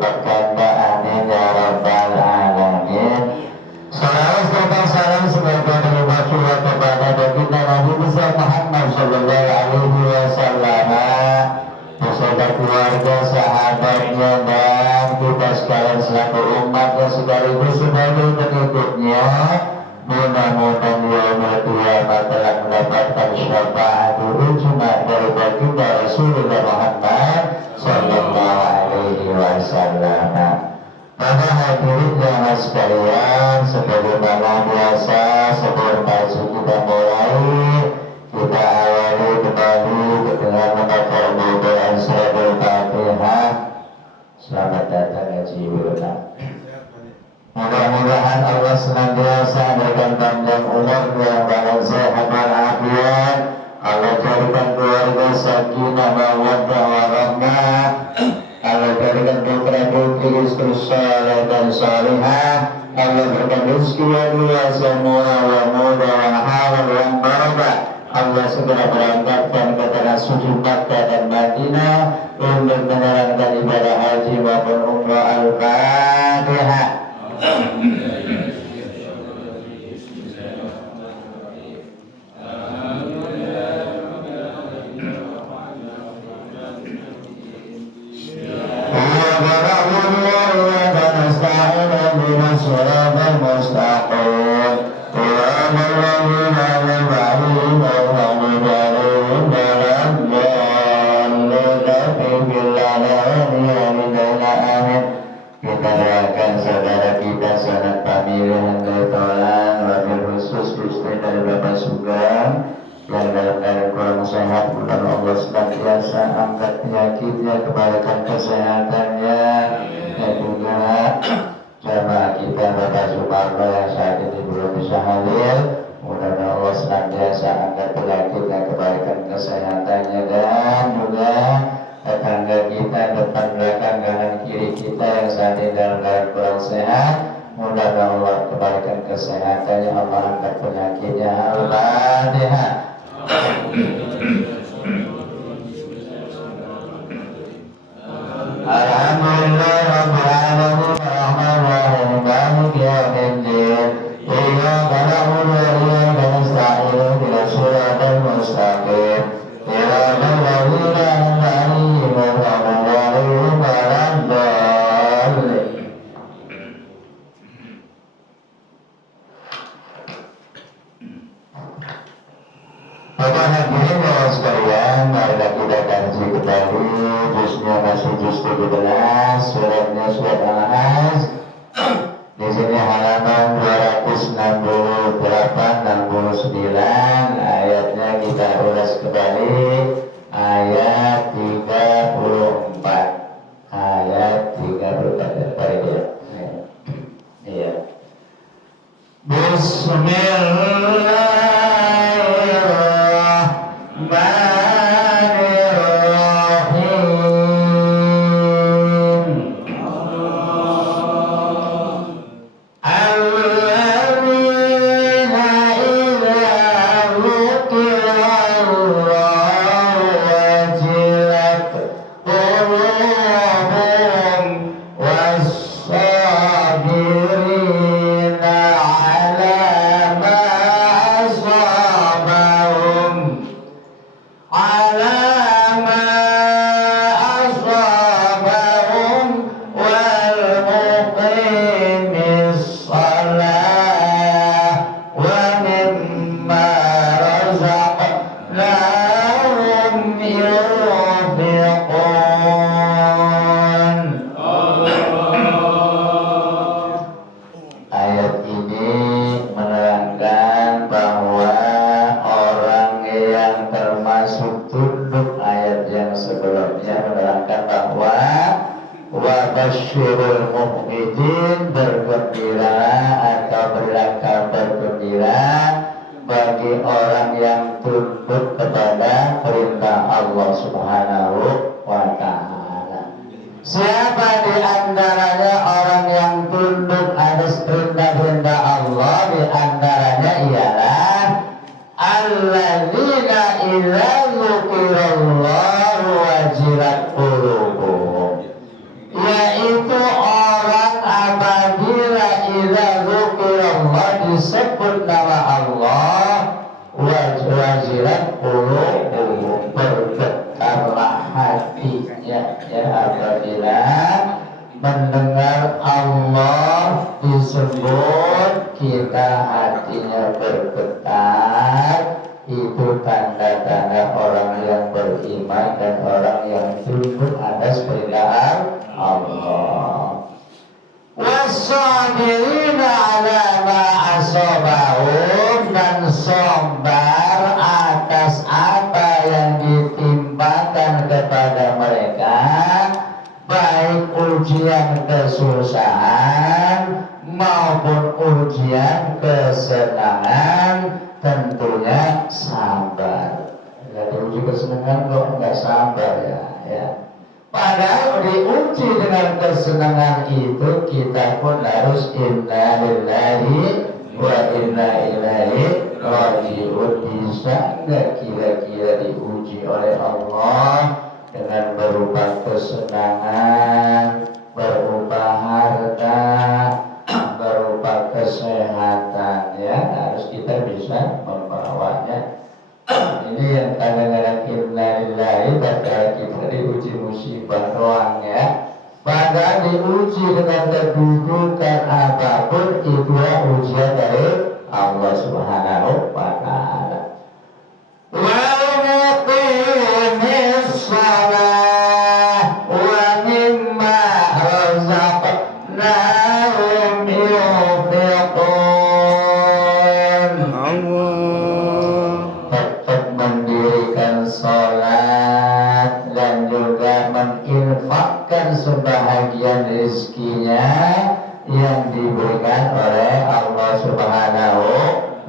Kata amin ya rabbal alamin. Salawat serta salam semoga tercurah kepada baginda Nabi besar Muhammad sallallahu alaihi wasallam, beserta keluarga, sahabatnya, dan kita sekalian selaku umat yang sekaligus sebagai pengikutnya. Mudah-mudahan yaumul qiyamah telah mendapatkan syafaat ijma dari baginda Rasulullah Muhammad sallallahu alaihi wasallam. Para hadirin yang sekalian, sebagaimana biasa sebelum kajian kita mulai, kita awali kembali dengan membaca bacaan surat Al-Fatihah. Selamat datang Haji Wirna. Mudah-mudahan Allah senantiasa memberikan panjang umur dan badan sehat walafiat. Allah jadikan keluarga sakinah mawaddah warahmah. Allah berikan putra-putri istri saleh dan salihah. Allah berikan rezeki yang luas, yang murah, yang mudah, yang halal, yang barakah. Allah segera berangkatkan ke tanah suci Makkah dan Madinah untuk menjalankan ibadah haji maupun umrah. Al-Fatihah. Kita doakan saudara kita sangat pamilihan dari Tolan, wabil khusus istri dari Bapak Sugeng yang dalam keadaan kurang sehat. Mudah Allah senantiasa angkat penyakitnya, kembalikan kesehatannya, dan juga jamaah kita Bapak Sumarno yang saat ini belum bisa hadir. Mudah Allah senantiasa angkat penyakitnya, kembalikan kesehatannya, dan juga tetangga kita depan belakang kanan kiri kita yang saat ini dalam keadaan kurang sehat. Mudah Allah kembalikan kesehatannya, Allah angkat penyakitnya. Al-Fatihah. Alhamdulillah rabbil alamin arrahmanir rahim maliki yaumiddin iyyaka na'budu wa iyyaka nasta'in ihdinas siratal mustaqim siratal ladzina an'amta 'alaihim ghairil maghdubi 'alaihim. Bapak hadirin yang sekalian, marilah kita kaji kembali juznya masih juz 17, suratnya surat Al-Has. Di sini halaman 268-69, ayatnya kita ulas kembali, ayat 34. Ayat 34 ya. Iya. Bismillah. Basyirul mu'minin, bergembira atau berilah kabar gembira bagi orang yang tunduk kepada perintah Allah Subhanahu wa ta'ala. Siapa di antaranya orang yang tunduk atas perintah-perintah Allah? Di antaranya ialah alladzina idza dzukirallahu wajilat qulubuhum, yaitu orang apabila idza dzukirallah disebut nama Allah wajilat qulubuhum bergetarlah hatinya ya apabila mendengar Allah disebut kita hatinya bergetar. Itu tanda-tanda orang yang beriman dan orang yang tunduk atas perintah Allah. Wasabirina ala ma asabahum, dan sabar atas apa yang ditimpakan kepada mereka, baik ujian kesusahan maupun ujian kesenangan. Tentunya sabar. Ya, diuji kesenangan kok nggak sabar ya. Padahal diuji dengan kesenangan itu kita pun harus inna lillahi wa inna ilaihi raji'un. Bisa nggak kira-kira diuji oleh Allah dengan berupa kesenangan, berupa harta, berupa kesehatan ya, harus kita bisa membawanya. Ini yang kadang-kadang innalillahi padahal kita diuji musibah doang ya. Padahal diuji dengan kedudukan apapun itu ujian dari Allah Subhanahu wa ta'ala. Wa muqimis shalah wa mimma razaqnahum yunfiqun. Tetap mendirikan sholat dan juga menginfakkan sebahagian rezekinya yang diberikan oleh Allah Subhanahu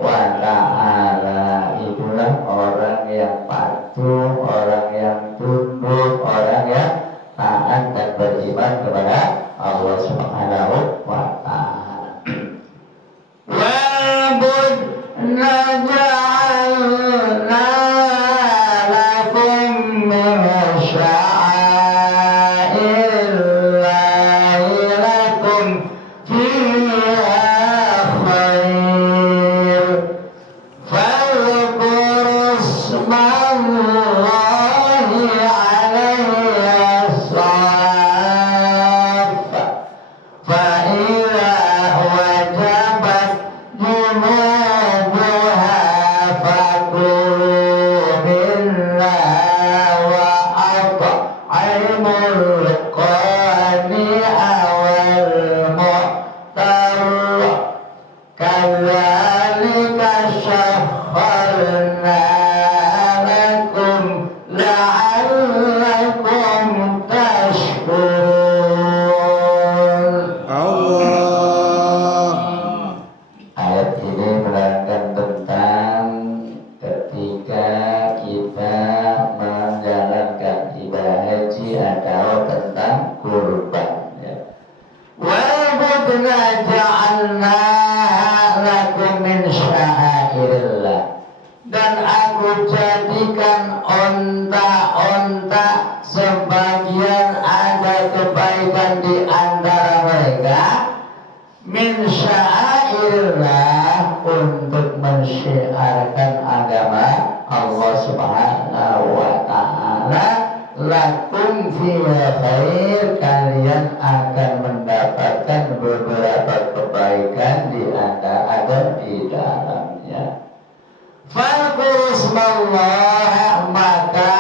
wa ta'ala. Itulah orang yang patuh, orang yang tunduk, orang yang taat dan beriman kepada Allah Subhanahu wa ta'ala. Wa'bud naj'alna lakum min sya'airillahi lakum fiha khair fadhkuru ismallahi 'alaiha shaf fa idza wajabat junubuha fakulu minna wa at'imul qani'a wal mu'tar kadzalika syakharna lakum la'allakum tashkurun. Ayat ini menerangkan tentang ketika kita menjalankan ibadah haji atau tentang kurban ya. Wa'budna ja'alna lakum min sya'airillah, dan aku jadikan onta-onta sebagian ada kebaikan di antara mereka min sya'airillah, untuk mensyiarkan agama Allah Subhanahu wa ta'ala. Lakum fiha khair, kalian akan mendapatkan beberapa kebaikan di antara ada di dalamnya. Fadhkuru ismallah, maka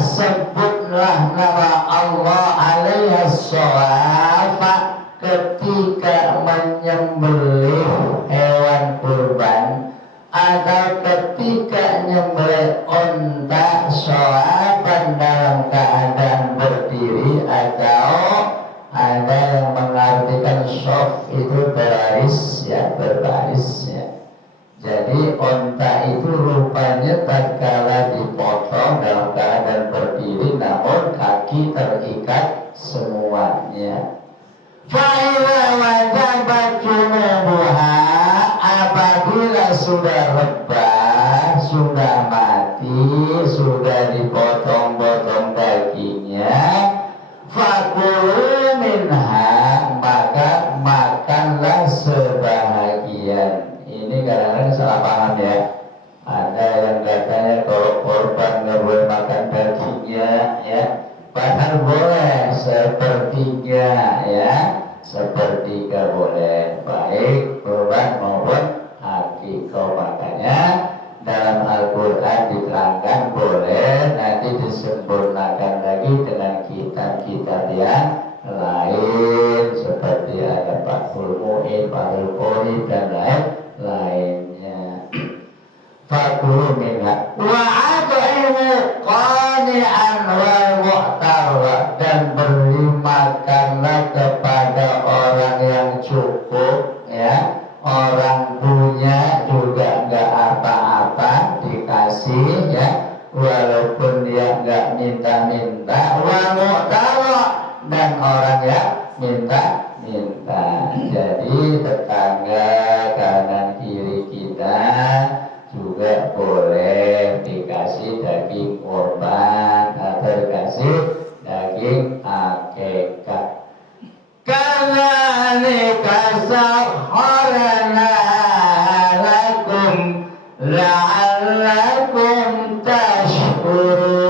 sebutlah nama Allah alaihi shawaf ketika menyembelih hewan kurban atau ketika nyembelih onta shawafan dalam keadaan berdiri, atau ada yang mengartikan shaf itu berbaris ya, berbaris ya. Jadi onta itu rupanya tatkala dipotong dalam keadaan berdiri, namun kaki terikat semuanya. Fa'ila wajabat junubuha, apabila sudah rebah, sudah mati, sudah dipotong-potong dagingnya, fakulu minha, sepertiga ya, sepertiga boleh, baik kurban maupun akikah. Makanya dalam Al-Quran diterangkan boleh, nanti disempurnakan lagi dengan kitab-kitab yang lain seperti ada Fathul Mu'in, Fathul Qorib dan lainnya. Fakulu minha wa'ad'imu qani'an wal mu'tar, dan beri makanlah kepada orang yang cukup ya, orang punya juga enggak apa-apa dikasih ya, walaupun dia enggak minta-minta, wal mu'tar, dan orang yang minta-minta. Jadi tetangga kanan kiri kita juga boleh dikasih daging korban atau dikasih daging akikah. Kadzalika sakharna lakum la'allakum tashkurun.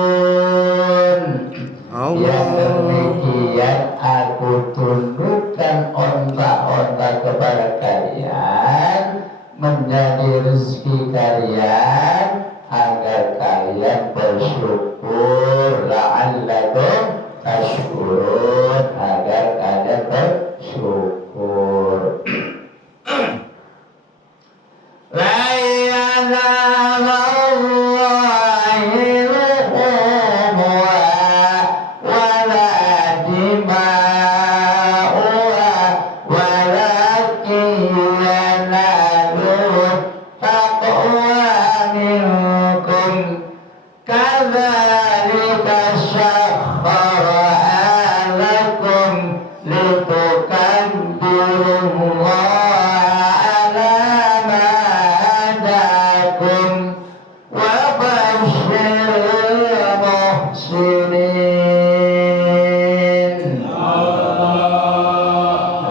Yang demikian aku tundukkan onta-onta kepada kalian menjadi rezeki kalian agar kalian bersyukur, la'allakum tashkurun, agar kalian bersyukur. La yanalallahi luhumuha wala dima'uha walakin yanaluhu taqwa minkum. Kadzalika sakhkharaha lakum litukabbirullaha ala ma hadakum wa basyiril muhsinin.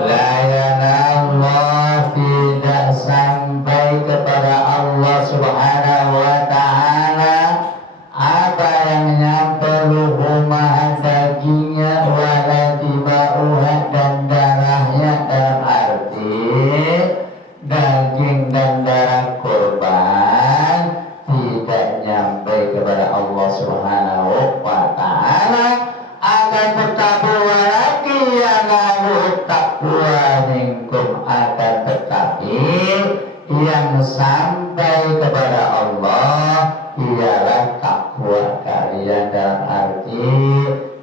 La yanallah, tidak sampai kepada Allah Subhanahu wa ta'ala apa yang nyampe luhumah dagingnya, wala dima'uha dan darahnya, dalam arti daging dan darah kurban tidak nyampe kepada Allah Subhanahu wa ta'ala, akan tetapi walaki yanalu taqwa minkum, akan tetapi yang sampai kepada Allah ialah takwa kalian. Dalam arti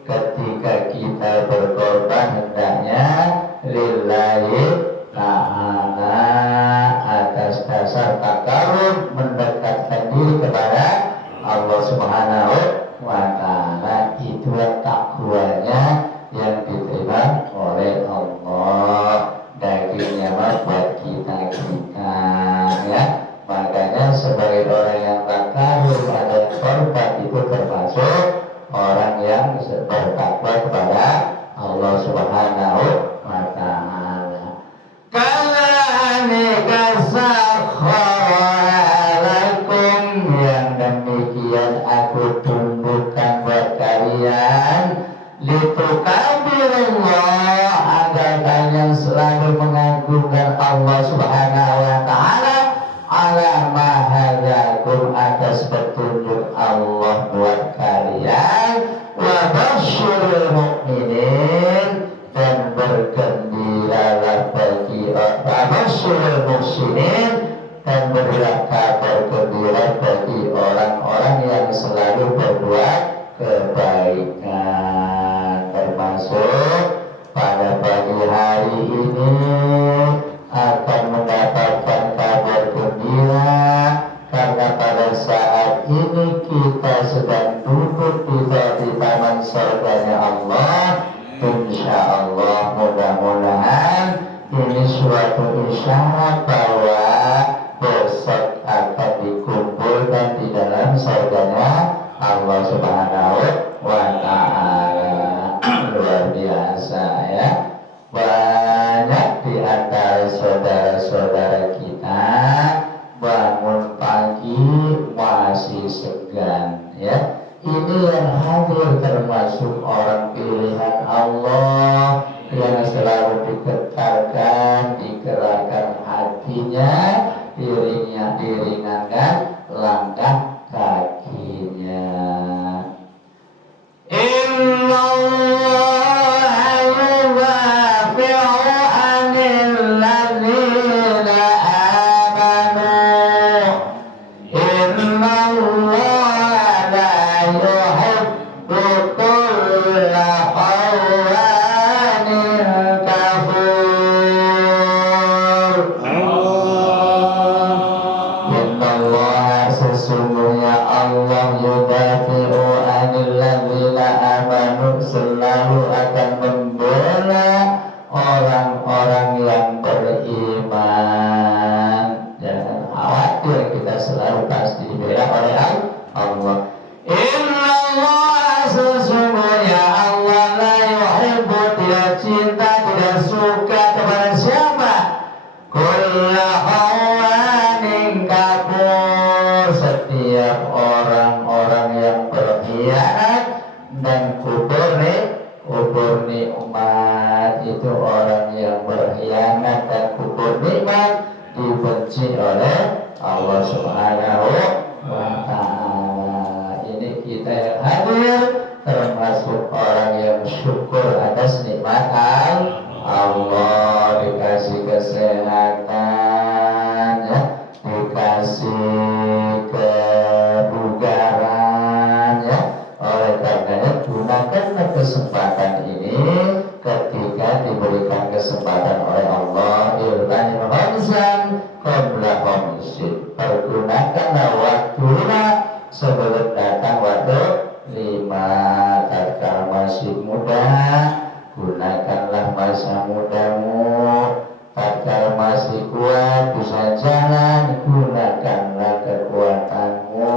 ketika kita berkorban hendaknya lillahi ta'ala atas dasar takarrub, mendekatkan diri kepada Allah Subhanahu wa ta'ala. Itulah takwanya yang diterima oleh Allah. Dagingnya mah buat kita ya. Makanya sebagai orang yang takarrub ada korban, itu termasuk orang yang bertakwa kepada Allah Subhanahu wa ta'ala. Kadzalika sakhkhara lakum, yang demikian aku tundukkan buat kalian, litukabirullah, agar kalian selalu mengagungkan Allah Subhanahu wa ta'ala ala ma hadakum, atas petunjuk Allah buat kalian, wa basyiril mu'minin, dan bergembiralah bagi basyiril muhsinin, dan berilah kabar gembira bagi orang-orang yang selalu berbuat kebaikan. Termasuk pada pagi hari ini akan mendapatkan kabar gembira, karena pada saat ini kita sedang duduk di taman surganya Allah. Insya Allah, mudah-mudahan ini suatu isyarat bahwa besok akan dikumpulkan di dalam surganya Allah Subhanahu wa ta'ala. Luar biasa ya. Banyak di antara saudara-saudara kita bangun pagi masih segan ya. Ini yang hadir termasuk orang pilihan Allah cinta, tidak suka kepada siapa? Kullu khawanin kafur, setiap orang-orang yang berkhianat dan kufur nikmat, itu orang yang berkhianat dan kufur nikmat dibenci oleh Allah Subhanahu wa ta'ala. Ini kita yang hadir termasuk orang yang syukur atas nikmat Allah, dikasih kesehatan, ya, dikasih kebugaran, ya. Oleh karenanya gunakanlah kesempatan ini ketika diberikan kesempatan oleh Allah, ilman khamsan qabla khamsin. Pergunakanlah waktunya sebelum datang waktu 5. Tatkala masih muda, gunakanlah masa mudamu. Tatkala masih kuat bisa jalan, gunakanlah kekuatanmu.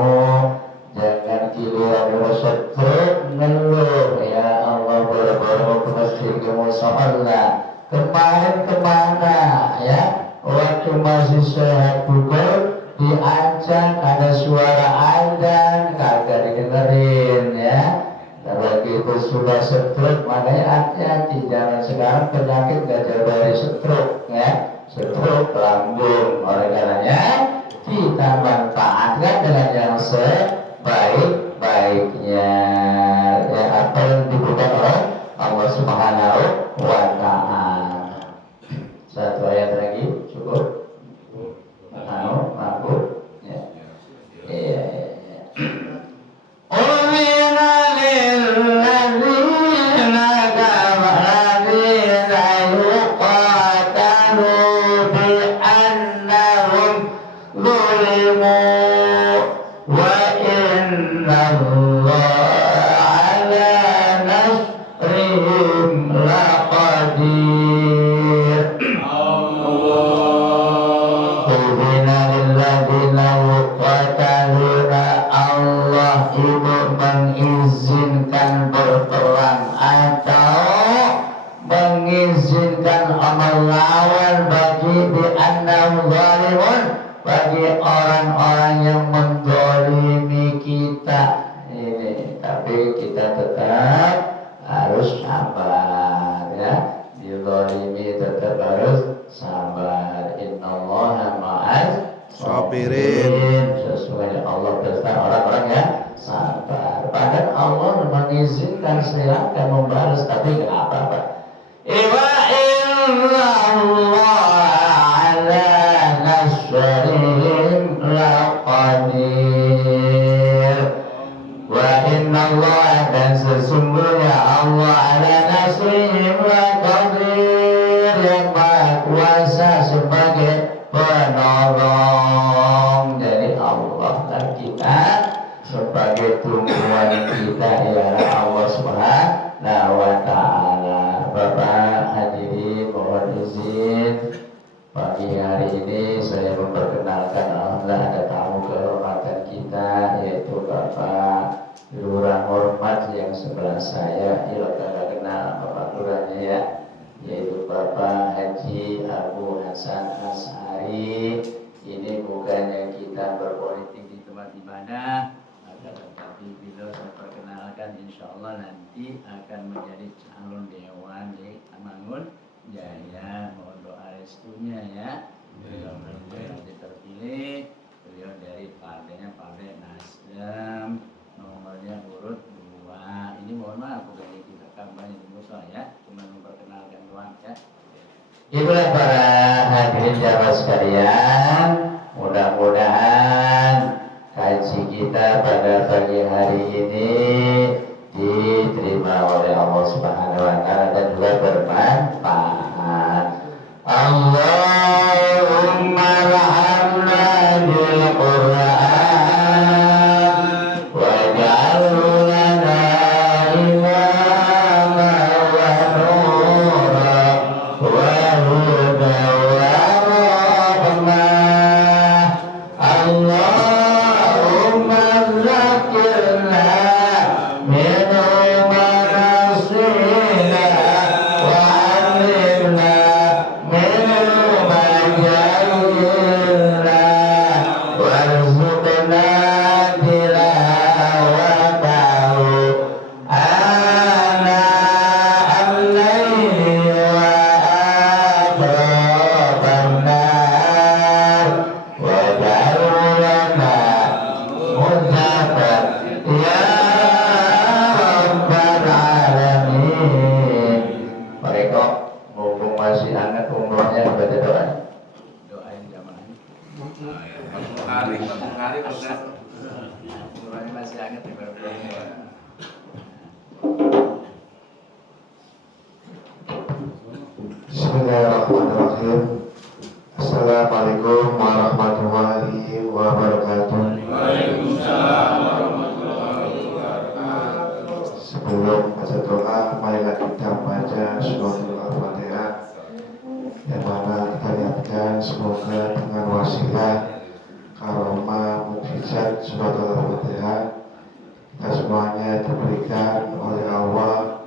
Jangan giliran stroke ngeluh, ya Allah baru-baru ke masjid ke musola, kemarin kemana, ya, waktu masih sehat bukan diancam ada suara azan kagak didengerin, ya. Nah, begitu sudah stroke, makanya hati-hati, jangan sekarang penyakit gak jauh dari stroke, ya, stroke lambung. Oleh karenanya kita manfaatkan dengan yang sebaik-baiknya, ya, apa yang diberikan oleh Allah Subhanahu wa ta'ala. Satu ayat lagi cukup? Mau? Mampu? Ya. Iya. Mengizinkan berperang atau mengizinkan amal lawan bagi bi'annahum zalimun, bagi orang-orang yang menzalimi kita ini. Tapi kita tetap harus sabar, ya. Dizalimi tetap harus sabar. Innallaha ma'as sabirin. Sesungguhnya Allah bersama orang-orang yang sabar. Padahal Allah mengizinkan silakan membalas, tapi tidak apa-apa. Wa illallah ala nasrihim laqadir. Wa innallah, dan sesungguhnya Allah ala nasrihim laqadir, yang maha kuasa sebagai penolong. Jadi Allah dan kita sebagai tumpuan kita ialah Allah Subhanahu wa ta'ala. Bapak hadirin, mohon izin pagi hari ini saya memperkenalkan, alhamdulillah ada tamu kehormatan kita, yaitu Bapak Lurah Hormat yang sebelah saya. Kalau tidak kenal Bapak Lurahnya, ya, yaitu Bapak Haji Abu Hasan Asy'ari. Ini bukannya kita berpolitik di tempat ibadah, tetapi bila saya perkenalkan, insya Allah nanti akan menjadi calon dewan di Mangun Jaya. Mohon doa restunya, ya. Mudah-mudahan nanti terpilih. Beliau dari partainya Partai Nasdem, nomornya urut 2. Ini mohon maaf bukan kita kampanye di musola, ya, cuma memperkenalkan doang, ya. Itulah para hadirin jamaah sekalian, mudah-mudahan kaji kita pada pagi hari ini diterima oleh Allah Subhanahu wa ta'ala dan juga bermanfaat. Allahumma rahamna bil Qur'an waj'al lana imama wa nura wa huda wa rahmah. Allahumma zakirna minhu ma nasina wa masih hangat umrohnya baca doa. Doain jamaah. Hari proses. Umrohnya masih hangat di baru. Bismillahirrahmanirrahim. Assalamualaikum warahmatullahi wabarakatuh. Waalaikumsalam warahmatullahi wabarakatuh. Sebelum baca doa, marilah kita baca suratul Al-Fatihah, yang mana kita niatkan semoga dengan wasilah karomah mukjizat suratul Al-Fatihah kita semuanya diberikan oleh Allah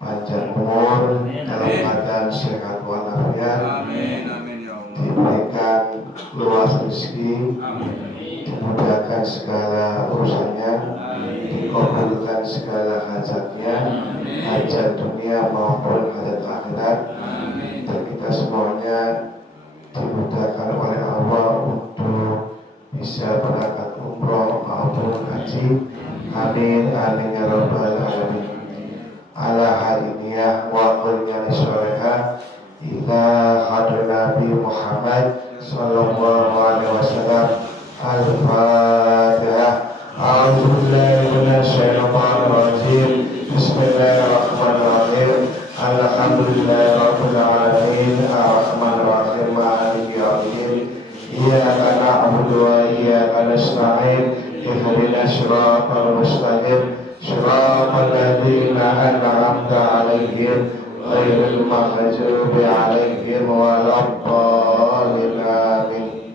panjang umur dalam keadaan sehat walafiat, diberikan luas rezeki, dimudahkan segala urusannya, dikabulkan segala hajatnya, hajat dunia maupun hajat akhirat, dan kita semuanya dimudahkan oleh Allah untuk bisa berangkat umroh maupun haji. Amin amin ya rabbal alamin. Ala hadiniyah wa qulnya lisolehah ila hadir Nabi Muhammad sallallahu alaihi wasallam. Al-Fatihah. A'udzubillahi minasyaitonir rajim. Bismillahirrahmanirrahim. Alhamdulillahi rabbil alamin. Ar-rahmanir rahim. Maliki yaumiddin. Iyyaka na'budu wa iyyaka nasta'in. Ihdinas siratal mustaqim. Shiratal ladzina an'amta 'alaihim ghairil maghdubi 'alaihim waladdallin. Amin.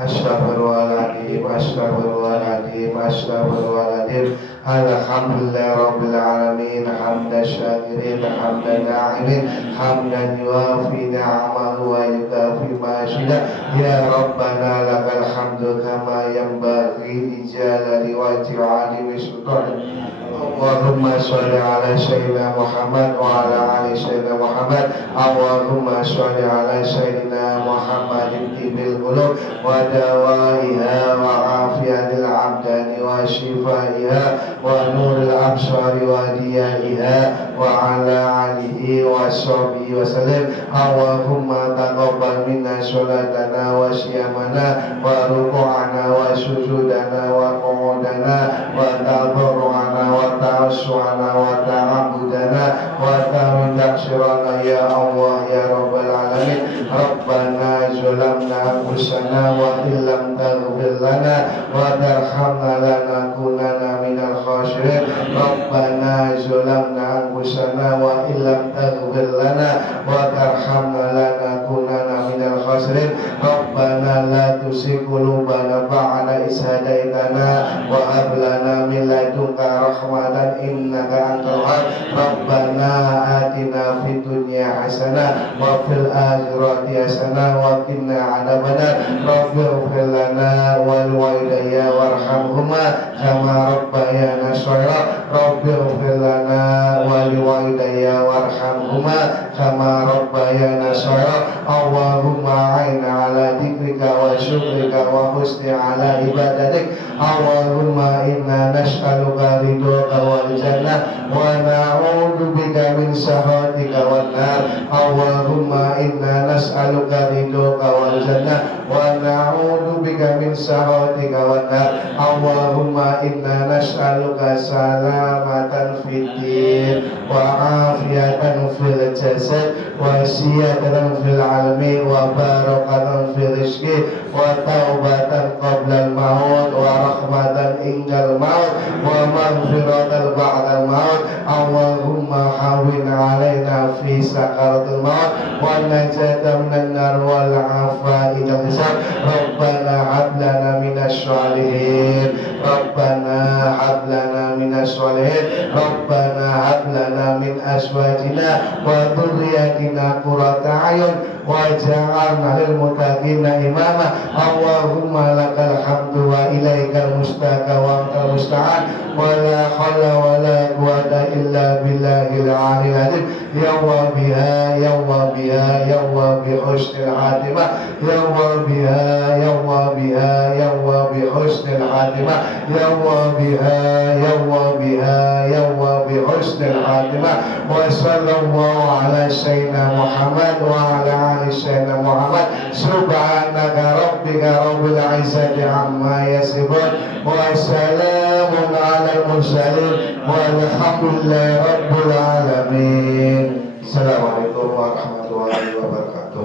Astaghfirullahaladzim, astaghfirullahaladzim, astaghfirullahaladzim. Alhamdulillahi rabbil alamin. Hamdan syakirin, hamdan na'imin, hamdan yuafi ni'amahu wa yukafi mazidah. Ya Rabbana lakal hamdu kama yanbaghi li jalali wajhi 'azimi sultanik. Allahumma sholli ala sayyidina Muhammad wa ala ali sayyidina Muhammad. Allahumma sholli ala sayyidina Muhammadin tibil qulub wa dawaiha wa afiyatil abdani wa shifaiha wa nuril absari wa diyaiha wa ala alihi wa sahbihi wa sallim. Allahumma taqabbal minna sholatana wa siyamana wa ruku'ana wa sujudana wa qu'udana wa tadarru'ana wa ta'asu'ana wa ta'abudana wa ta'udaksirana ya Allah ya Rabbal Alamin. Rabbana zulamna anfusana wa illam taghfir lana wa tarhamna lanakunanna minal khasirin. Rabbana zulamna anfusana wa illam taghfir lana wa tarhamna lanakunanna minal khasirin. Rabbana la tuzigh qulubana ba'da idh hadaitana wa hab lana min ladunka rahmatan innaka antal wahhab. Rabbana atina fid dunya hasanah wa fil akhirati hasanah wa qina adzabannar. Rabbighfir lana wa liwalidayya warhamhuma kama rabbayana shaghira. Rabbighfir lana wa liwalidayya warhamhuma kama rabbayana shaghira. Allahumma a'inna ala dzikrika wa syukrika wa husni ala ibadatik. Allahumma inna nas'aluka ridhoka wal jannah wa na'udzu bika min sakhatika wan nar. Allahumma inna nas'aluka ridhoka wal jannah wa na'udzu bika min sakhatika wan nar. Allahumma inna nas'aluka salamatan fid din wa afiyatan fil jasad wa siyadatan fil almi wa barakatan fil rizqi wa taubatan qabla al maut wa rahmatan indal maut wa maghfiratan ba'dal maut. Allahumma hawwin 'alaina fi sakaratil maut wa najata minan nar wal 'afwa ila hisab. Rabbana hab lana minasy shalihin. Rabbana hab lana minasy shalihin. Rabbana hab lana min azwajina wa dhurriyyatina qurrata a'yun waj'alna lil muttaqina imama. Allahumma lakal hamdu wa ilaikal mustaka wa antal musta'an wa la haula wa la quwwata illa billahil 'aliyyil 'azim. Ya Allah biha ya Allah biha ya Allah bi husnil khatimah ya Allah biha ya Allah biha ya Allah bi husnil khatimah ya Allah biha ya Allah biha ya Allah بحسن الخاتمة وصلى الله على سيدنا محمد وعلى آل سيدنا محمد سبحانك ربك رب العزة عما يصفون وسلام على المرسلين والحمد لله رب العالمين. Assalamualaikum warahmatullahi wabarakatuh.